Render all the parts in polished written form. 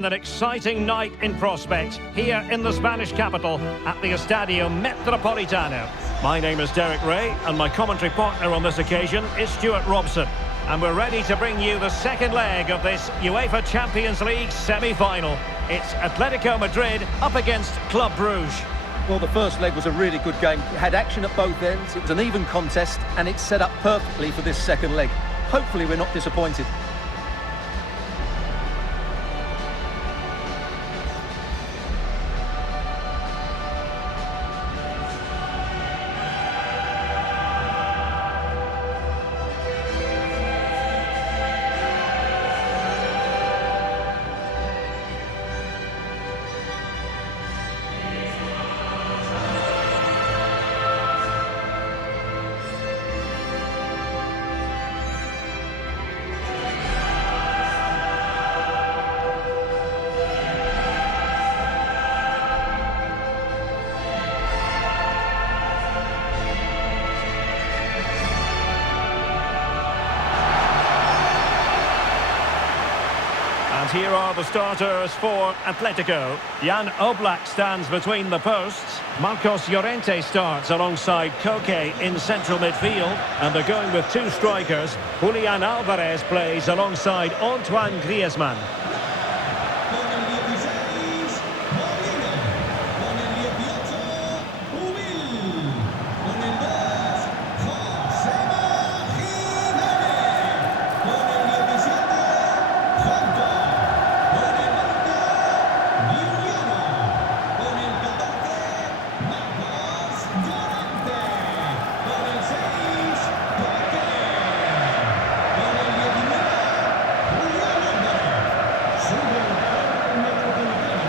An exciting night in prospect here in the Spanish capital at the Estadio Metropolitano. My name is Derek Ray and my commentary partner on this occasion is Stuart Robson. And we're ready to bring you the second leg of this UEFA Champions League semi-final. It's Atletico Madrid up against Club Brugge. Well, the first leg was a really good game. It had action at both ends, it was an even contest, and it's set up perfectly for this second leg. Hopefully we're not disappointed. Here are the starters for Atletico. Jan Oblak stands between the posts. Marcos Llorente starts alongside Koke in central midfield. And they're going with two strikers. Julian Alvarez plays alongside Antoine Griezmann.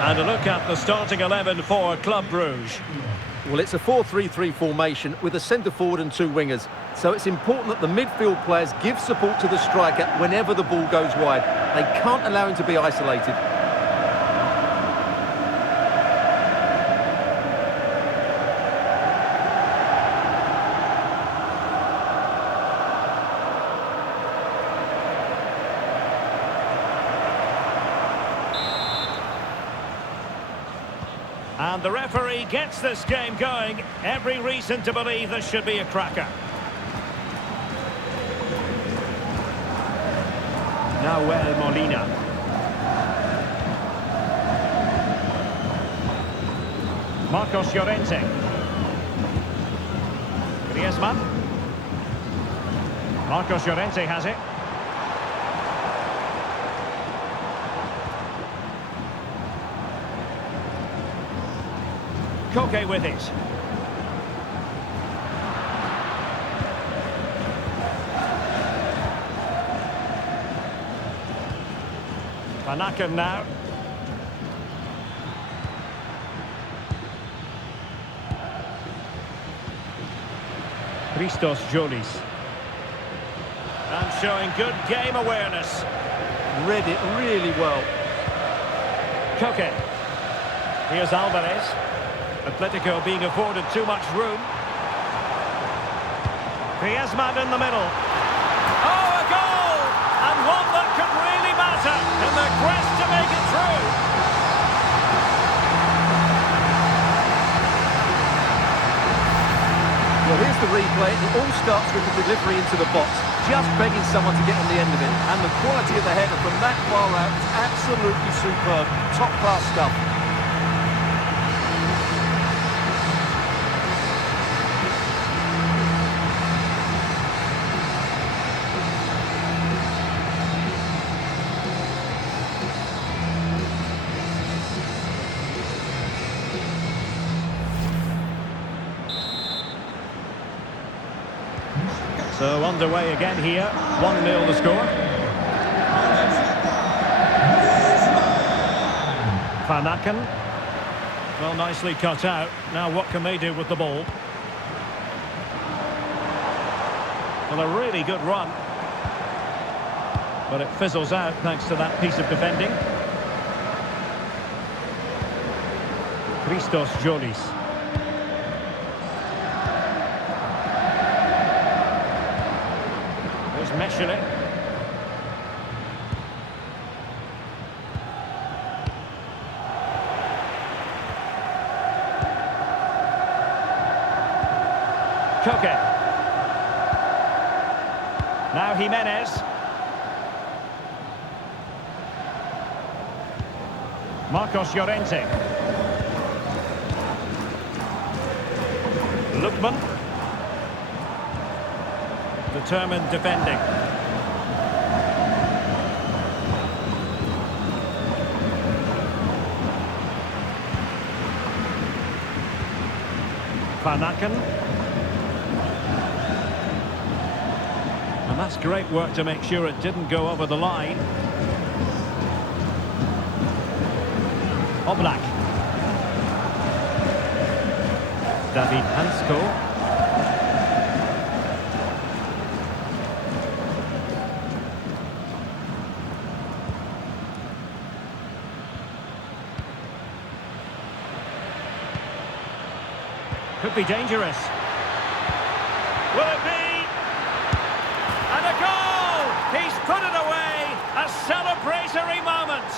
And a look at the starting 11 for Club Brugge. Well, it's a 4-3-3 formation with a centre forward and two wingers. So it's important that the midfield players give support to the striker whenever the ball goes wide. They can't allow him to be isolated. And the referee gets this game going. Every reason to believe this should be a cracker. Nahuel Molina. Marcos Llorente. Griezmann. Marcos Llorente has it. Koke with it. Van Aken now. Christos Jolis. And showing good game awareness. Read it really well. Koke. Here's Alvarez. Atletico being afforded too much room. Griezmann in the middle. Oh, a goal! And one that could really matter in the quest to make it through. Well, here's the replay. It all starts with the delivery into the box. Just begging someone to get on the end of it. And the quality of the header from that far out is absolutely superb. Top-class stuff. So underway again here, 1-0 the score. Van Aken. Well, nicely cut out. Now what can they do with the ball? Well, a really good run. But it fizzles out thanks to that piece of defending. Christos Jolis. Meshele. Koke. Now Jimenez. Marcos Llorente. Lookman. Determined defending. Van Aken. And that's great work to make sure it didn't go over the line. Oblak. David Hansko. Could be dangerous. Will it be? And a goal! He's put it away! A celebratory moment!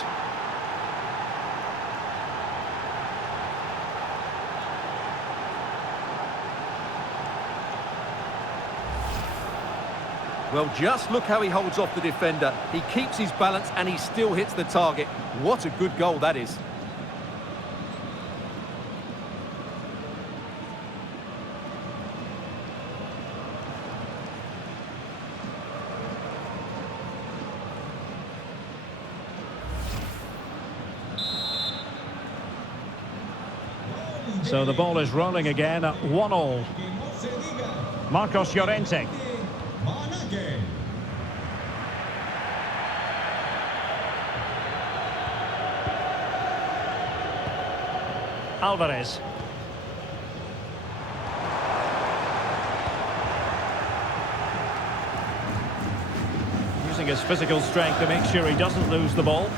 Well, just look how he holds off the defender. He keeps his balance and he still hits the target. What a good goal that is. So the ball is rolling again at 1-1. Marcos Llorente. Alvarez. Using his physical strength to make sure he doesn't lose the ball.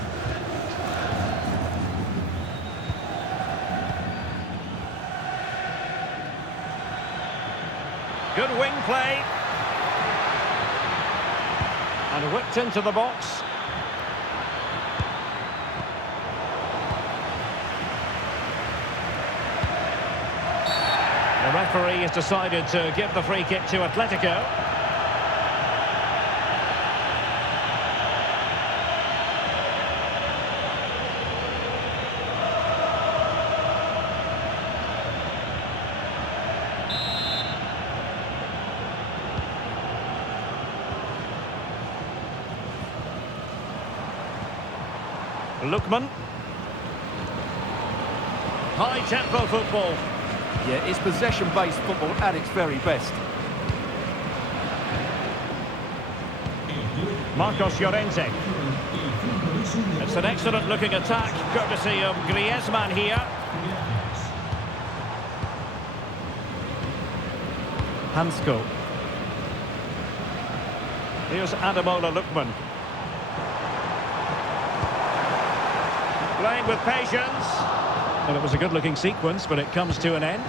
Good wing play. And whipped into the box. The referee has decided to give the free kick to Atletico. Lookman. High-tempo football. Yeah, it's possession-based football at its very best. Marcos Llorente. It's an excellent-looking attack, courtesy of Griezmann here. Hansko. Here's Ademola Lookman. Playing with patience. Well, it was a good-looking sequence, but it comes to an end.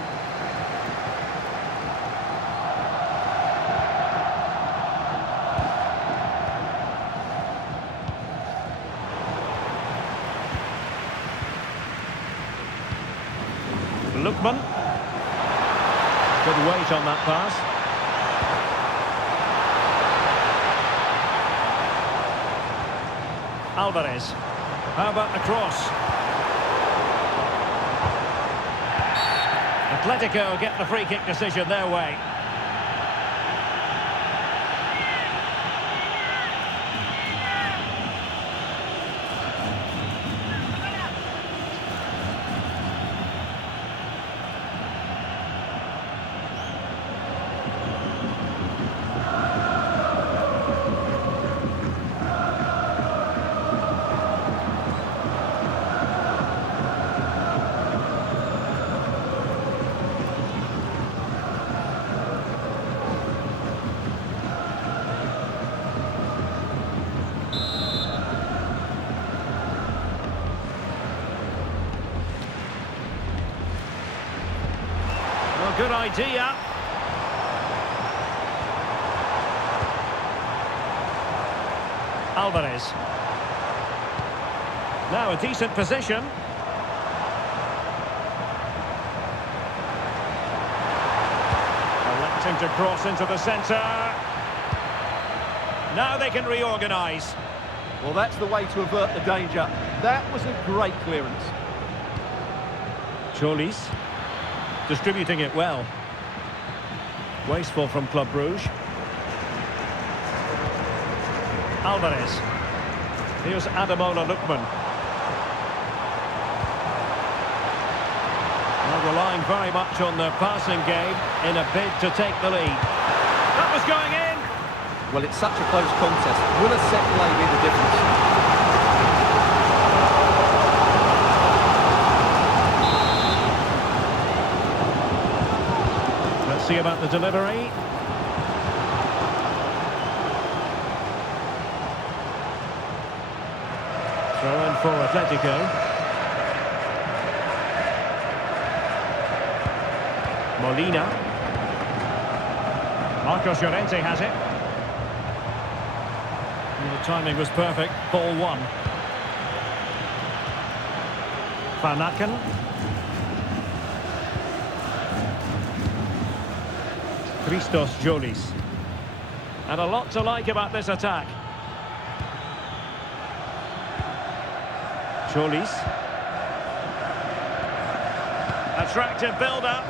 Lookman. Good weight on that pass. Alvarez. How about the cross? Atletico get the free kick decision their way. Good idea. Alvarez. Now a decent position. Well, Starting to cross into the centre. Now they can reorganise. Well, that's the way to avert the danger. That was a great clearance. Cholis. Distributing it well. Wasteful from Club Brugge. Alvarez. Here's Ademola Lookman. Well, relying very much on their passing game in a bid to take the lead. That was going in. Well, it's such a close contest. Will a set play be the difference? Let's see about the delivery. Throw in for Atletico. Molina. Marcos Llorente has it. And the timing was perfect. Ball one. Van Aken. Christos Jolis. And a lot to like about this attack. Jolis. Attractive build-up.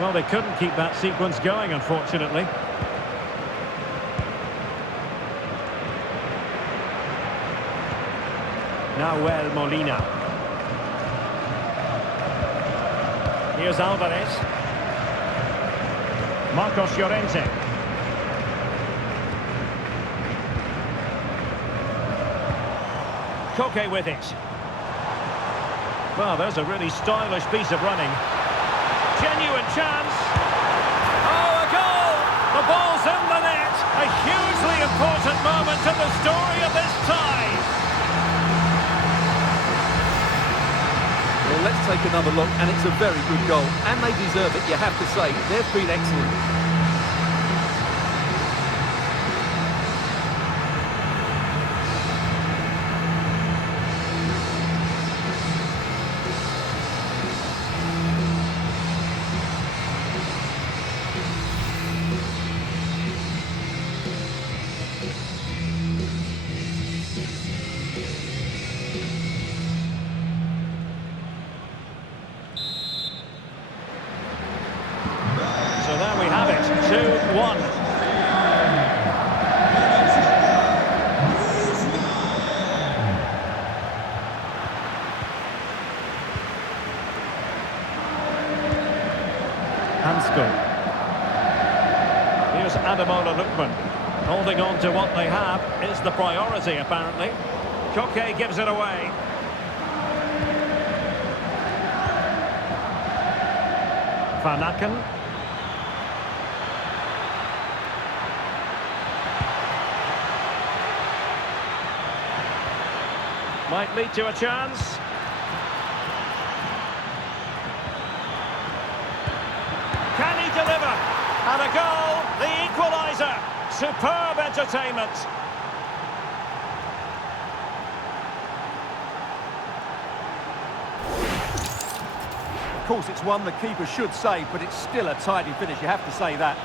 Well, they couldn't keep that sequence going, unfortunately. Nahuel Molina. Here's Alvarez. Marcos Llorente. Koke with it. Well, there's a really stylish piece of running. Genuine chance. Oh, a goal! The ball's in the net. A hugely important moment in the story of this tie. Well, let's take another look, and it's a very good goal. And they deserve it, you have to say. They've been excellent. So there we have it, 2-1. Hansko. Here's Ademola Lookman. Holding on to what they have is the priority, apparently. Koke gives it away. Van Aken. Might lead to a chance. Can he deliver? And a goal, the equaliser. Superb entertainment. Of course, it's one the keeper should save, but it's still a tidy finish, you have to say that.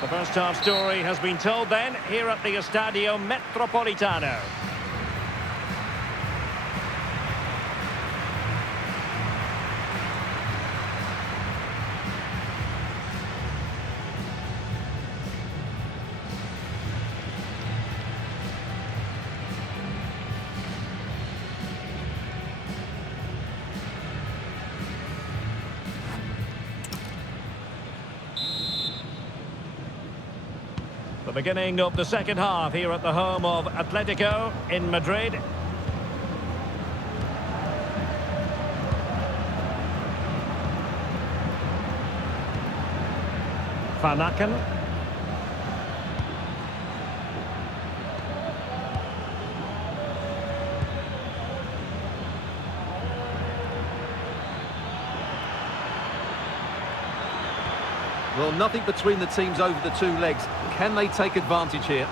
The first half story has been told then here at the Estadio Metropolitano. The beginning of the second half here at the home of Atletico in Madrid. Van Aken. Well, nothing between the teams over the two legs. Can they take advantage here?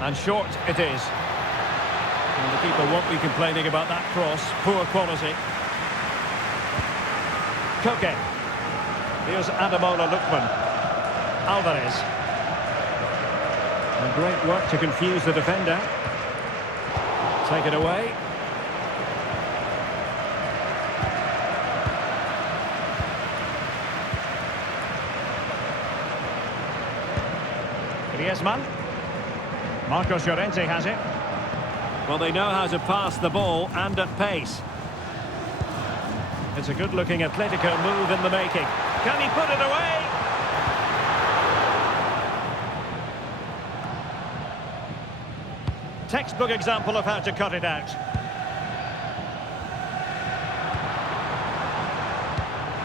And short it is. And the keeper won't be complaining about that cross. Poor quality. Koke. Here's Ademola Lookman. Alvarez. And great work to confuse the defender. Take it away. Griezmann. Marcos Llorente has it. Well, they know how to pass the ball and at pace. It's a good-looking Atletico move in the making. Can he put it away? Textbook example of how to cut it out.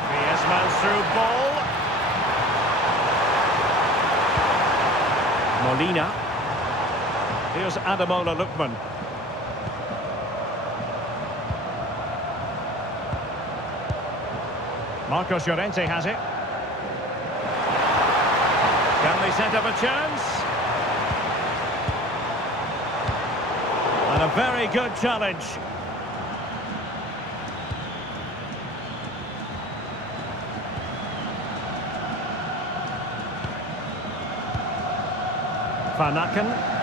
Griezmann's through ball. Molina. Here's Ademola Lookman. Marcos Llorente has it. Can they set up a chance? And a very good challenge. Van Aken.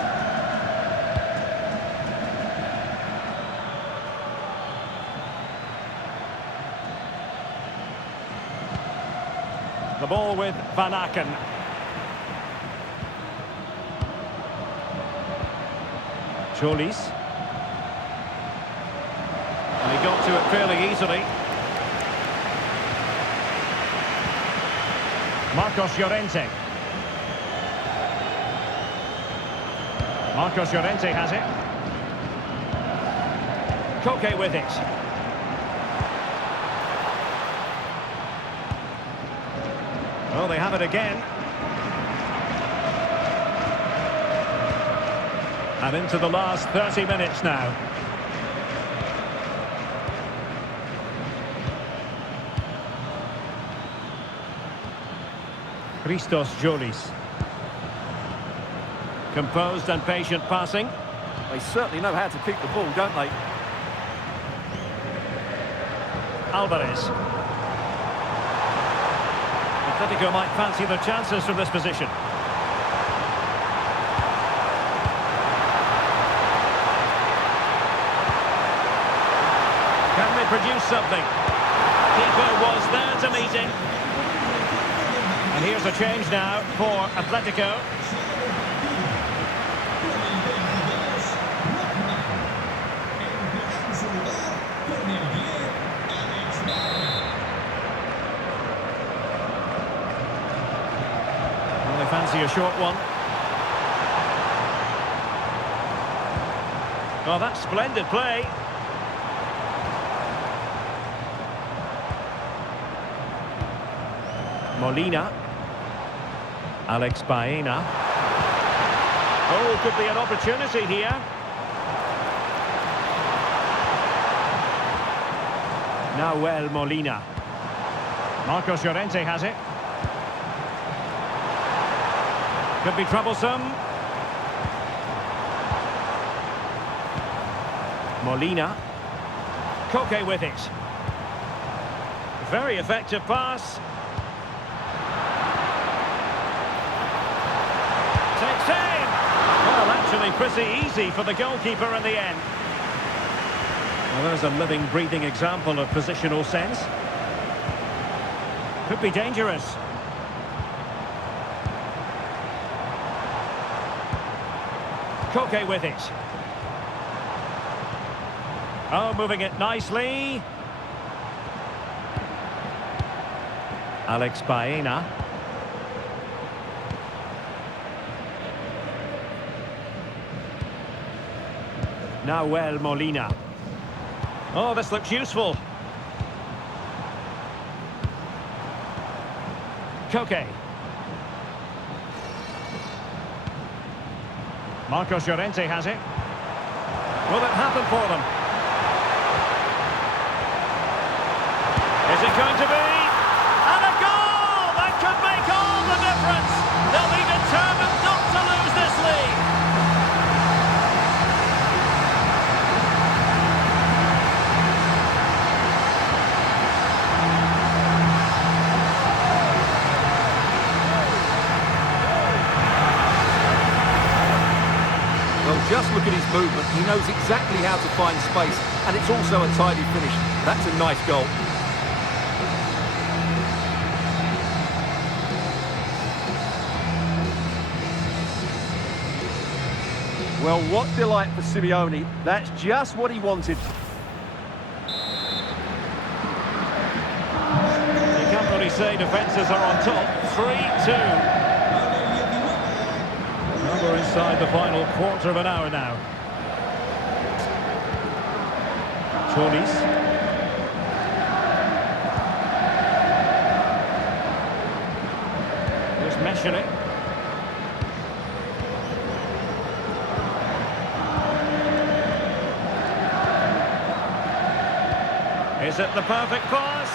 The ball with Van Aken. Cholis. And he got to it fairly easily. Marcos Llorente. Marcos Llorente has it. Koke with it. Oh, they have it again. And into the last 30 minutes now. Christos Jolis. Composed and patient passing. They certainly know how to keep the ball, don't they? Alvarez. Atletico might fancy the chances from this position. Can they produce something? Keeper was there to meet him. And here's a change now for Atletico. Fancy a short one. Oh, that's splendid play. Molina. Alex Baena. Oh, could be an opportunity here. Nahuel Molina. Marcos Llorente has it. Could be troublesome. Molina. Koke with it. Very effective pass. Takes aim. Well, actually pretty easy for the goalkeeper in the end. Well, there's a living, breathing example of positional sense. Could be dangerous. Koke with it. Oh, moving it nicely. Alex Baena. Nahuel Molina. Oh, this looks useful. Koke. Marcos Llorente has it. Will it happen for them? Is it going to be? And a goal! That could make all the difference! They'll be determined not to lose this league! Well, just look at his movement. He knows exactly how to find space, and it's also a tidy finish. That's a nice goal. Well, what delight for Simeone. That's just what he wanted. You can't really say defences are on top. 3-2. Well, we're inside the final quarter of an hour now. Cholis. Just meshing it. Is it the perfect pass?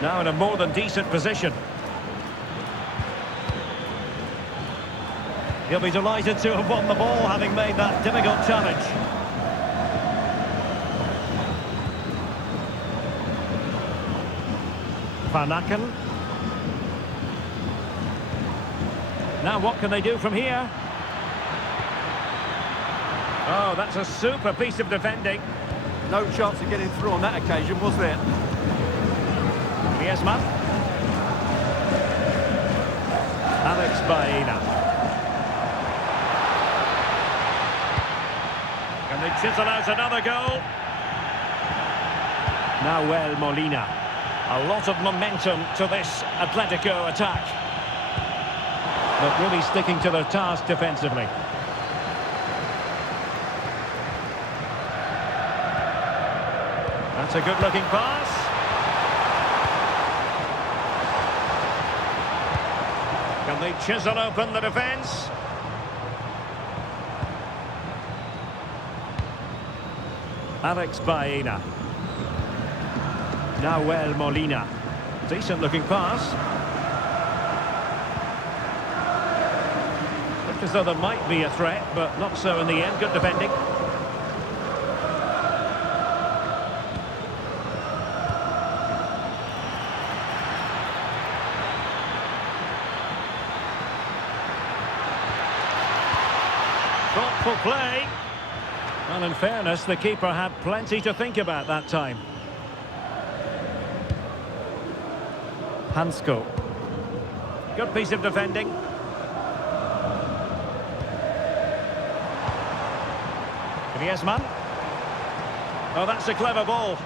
Now in a more than decent position. He'll be delighted to have won the ball, having made that difficult challenge. Van Aken. Now what can they do from here? Oh, that's a super piece of defending. No chance of getting through on that occasion, was there? Griezmann. Alex Baena. Can they chisel out another goal? Nahuel Molina. A lot of momentum to this Atletico attack. But really sticking to their task defensively. That's a good-looking pass. Can they chisel open the defence? Alex Baena. Nahuel Molina. Decent-looking pass. Looked as though there might be a threat, but not so in the end. Good defending. Thoughtful play. Well, in fairness, the keeper had plenty to think about that time. Hansko. Good piece of defending. Griezmann. Oh, that's a clever ball.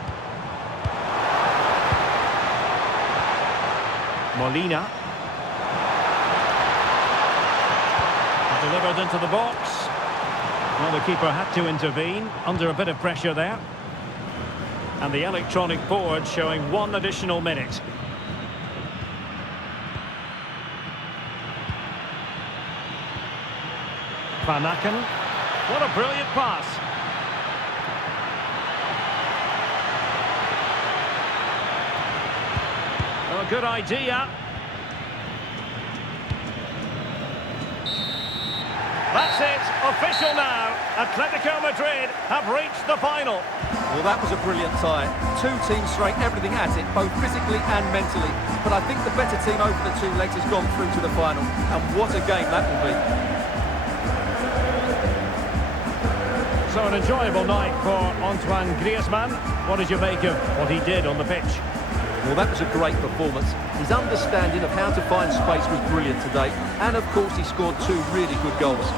Molina. Delivered into the box. Well, the keeper had to intervene, under a bit of pressure there. And the electronic board showing 1 additional minute. Van Aken. What a brilliant pass. Oh, a good idea. That's it, official now. Atletico Madrid have reached the final. Well, that was a brilliant tie. Two teams throwing everything at it, both physically and mentally. But I think the better team over the two legs has gone through to the final. And what a game that will be. So an enjoyable night for Antoine Griezmann. What did you make of what he did on the pitch? Well, that was a great performance. His understanding of how to find space was brilliant today. And, of course, he scored 2 really good goals.